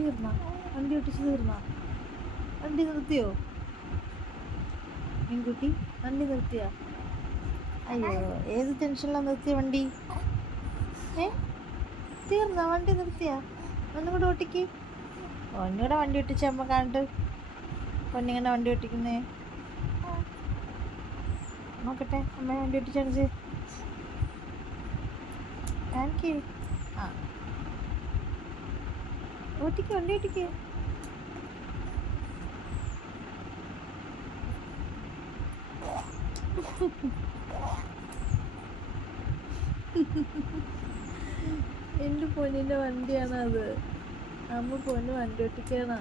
തീർന്ന? വണ്ടി ഒട്ടിച്ച് തീർന്ന? വണ്ടി നിർത്തിയോ? പെൺകുട്ടി വണ്ടി നിർത്തിയ? അയ്യോ ഏത് ടെൻഷനിലാണ് നിർത്തിയ വണ്ടി? ഏ? തീർന്ന വണ്ടി നിർത്തിയ? ഒന്നുകൂടെ ഓട്ടിക്ക് ഒന്നുകൂടെ വണ്ടി ഒട്ടിച്ച് അമ്മ കണ്ടിട്ട് പൊന്നിങ്ങനെ വണ്ടി ഒട്ടിക്കുന്നേ. നോക്കട്ടെ അമ്മ വണ്ടി ഒട്ടിച്ചടിച്ച് യു ആ. ഓട്ടിക്ക് വണ്ടി ഓട്ടിക്ക് എന്റെ പൊന്നിന്റെ വണ്ടിയാണ് അത് അമ്മ പൊന്ന് വണ്ടി ഓട്ടിക്കാനാ